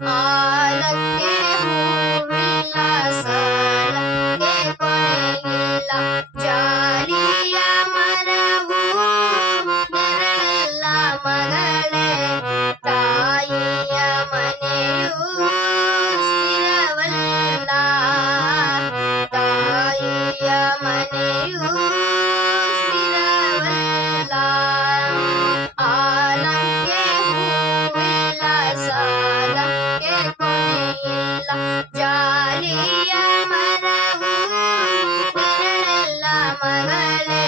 ಆಲಕ್ಕೆ ಹೂವಿಲ್ಲ ಸಾಲಕ್ಕೆ ಕೊನೆಯಿಲ್ಲ ಜಾಲಿಯ ಮರವು ನೆರಳಲ್ಲ ಮಗಳೇ ತಾಯಿಯ ಮನೆಯು ಸ್ಥಿರವಲ್ಲ ತಾಯಿಯ ಮನೆಯು ಸ್ಥಿರವಲ್ಲ ಆಲಕ್ಕೆ ಹೂವಿಲ್ಲ ಸಾಲಕ್ಕೆ ಕೊನೆಯಿಲ್ಲ ಜಾಲಿಯ ಮರವು ನೆರಳಲ್ಲ ಮಗಳೇ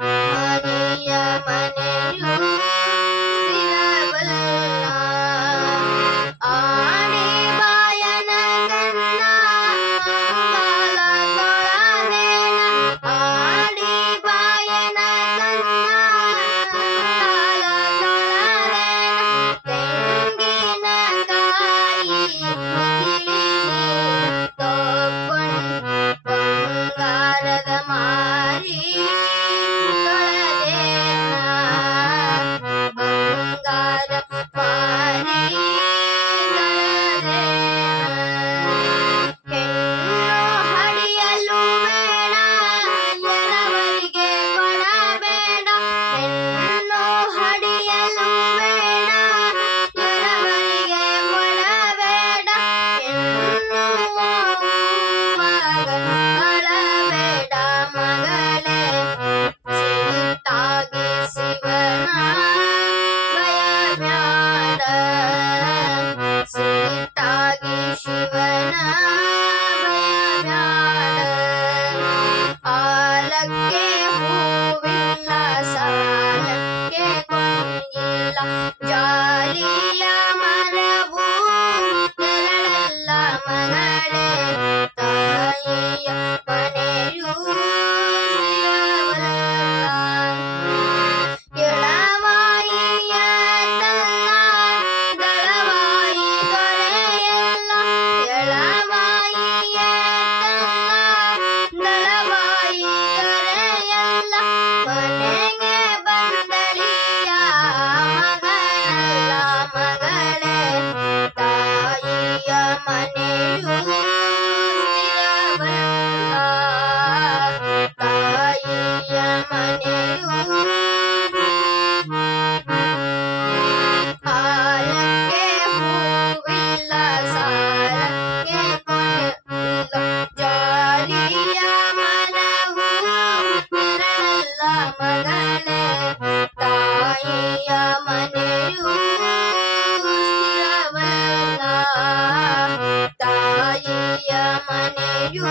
ತಾಯಿಯ ಮನೆಯು ಸ್ಥಿರವಲ್ಲ ಆಡಿ ಬಾಯನ ಕನ್ನ ಕಾಲ ತೊಳಲೇನ ಆಡಿ ಬಾಯನ ಕನ್ನ ಕಾಲ ತೊಳಲೇನ ತೆಂಗಿನಕಾಯಿ ಮಿಗಿಲಿ ತಗೊಂಡು ಬಂಗಾರದ ಮಾರಿ ತೊಳೆದೇನ ಬಂಗಾರ ಮಾರಿ ಹೆಣ್ಣು ಹಡಿಯಲು ಬೇಡ ಎರವರಿಗೆ ಕೊಡಬೇಡ ಹೆಣ್ಣು ಹಡಿಯಲು ಬೇಡ ಎರವರಿಗೆ ಕೊಡಬೇಡ ಹೆಣ್ಣು ಅಳಬೇಡ ಮಗಳೇ ಸಿಟ್ಟಾಗಿ ಶಿವನ ಭಯಬ್ಯಾಡ ಸಿಟ್ಟಾಗಿ ಶಿವನ ಭಯಬ್ಯಾಡ ಆಲಕ್ಕೆ ಹೂವಿಲ್ಲ ಸಾಲಕ್ಕೆ ಕೊನೆಯಿಲ್ಲ ಜಾಲಿಯ ಮರವು ನೆರಳಲ್ಲ ಮಗಳೇ ತಾಯಿಯ ಮನೆಯು ಸ್ಥಿರವಲ್ಲ ಎಳವಾಯಿಯ ತನ್ನ ದಳವಾಯಿ ದೊರೆಯಲ್ಲ ಎಳವಾಯಿಯ ತನ್ನ ದಳವಾಯಿ ದೊರೆಯಲ್ಲ ಮನೆಗೆ ಬಂದಳಿಯ ಮಗಳಲ್ಲ ಮಗಳೇ ತಾಯಿಯ ಮನೆಯು ಸ್ಥಿರವಲ್ಲ ತಾಯಿಯ ಮನೆಯು ಆಲಕ್ಕೆ ಹೂವಿಲ್ಲ ಸಾಲಕ್ಕೆ ಕೊನೆಯಿಲ್ಲ ಜಾಲಿಯ ಮರವು ನೆರಳಲ್ಲ ಮಗಳೇ ತಾಯಿಯ ಮನೆಯು ಸ್ಥಿರವಲ್ಲ ತಾಯಿಯ ಮನೆಯು